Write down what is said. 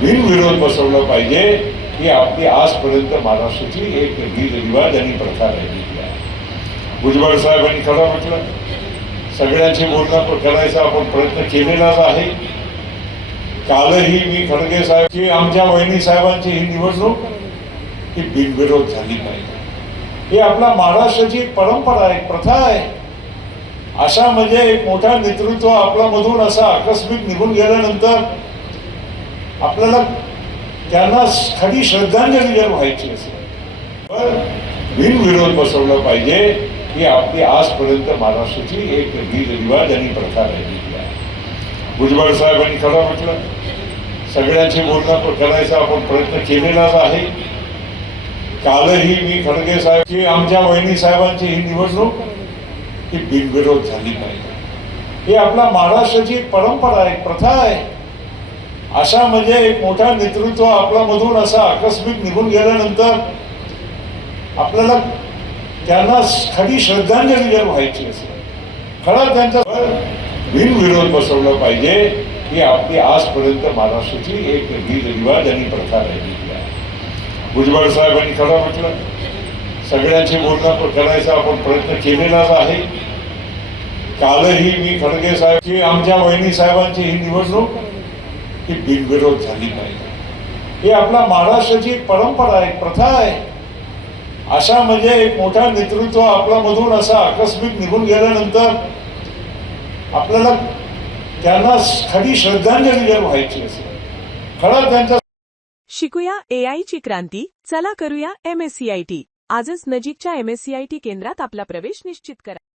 बिनविरोध बसवलं पाहिजे ही आपली आजपर्यंत महाराष्ट्राची एक रीतरिवाज आणि प्रथा राहिलेली आहे। भुजबळ साहेबांनी खरं म्हटलं, सगळ्यांशी बोलणं करायचा आपण प्रयत्न केलेलाच आहे। कालही मी खडगे साहेब की आमच्या वहिनी साहेबांची ही निवडणूक ही बिनविरोध झाली पाहिजे, ही आपल्या महाराष्ट्राची परंपरा आहे, प्रथा आहे। अशा म्हणजे एक मोठा नेतृत्व आपल्या मधून असा आकस्मिक निघून गेल्यानंतर आपल्याला त्यांना खरी श्रद्धांजली जर व्हायची असेल तर बिनविरोध बसवलं पाहिजे ही आपली आजपर्यंत महाराष्ट्राची एक रीतरिवाज आणि प्रथा राहिलेली आहे। भुजबळ साहेबांनी खरं म्हटलं, सगळ्यांशी बोलणं करायचा आपण प्रयत्न केलेलाच आहे। कालही मी खडगे साहेब की आमच्या वहिनी साहेबांची ही निवडणूक ही बिनविरोध झाली पाहिजे, ही आपल्या महाराष्ट्राची परंपरा आहे, प्रथा आहे। अशा म्हणजे एक मोठा नेतृत्व आपल्या मधून असा आकस्मिक निघून गेल्यानंतर आपल्याला त्यांना खरी श्रद्धांजली जर व्हायची असेल खरं त्यांचा बिनविरोध बसवलं पाहिजे ही आपली आजपर्यंत महाराष्ट्राची एक रीतरिवाज आणि प्रथा राहिलेली आहे। भुजबळ साहेबांनी खरं म्हटलं, सगळ्यांशी बोलणं करायचा आपण प्रयत्न केलेलाच आहे। कालही मी खडगे साहेब की आमच्या वहिनी साहेबांची ही निवडणूक ही बिनविरोध झाली पाहिजे, ही आपल्या महाराष्ट्राची परंपरा आहे, प्रथा आहे। अशा म्हणजे एक मोठा नेतृत्व आपल्या मधून असा आकस्मिक निघून गेल्यानंतर आपल्याला त्यांना खरी श्रद्धांजली जर व्हायची असेल खरं त्यांचा शिकूया AI ची क्रांती, चला करूया MSCIT। आजच नजीकच्या MSCIT केंद्रात आपला प्रवेश निश्चित करा।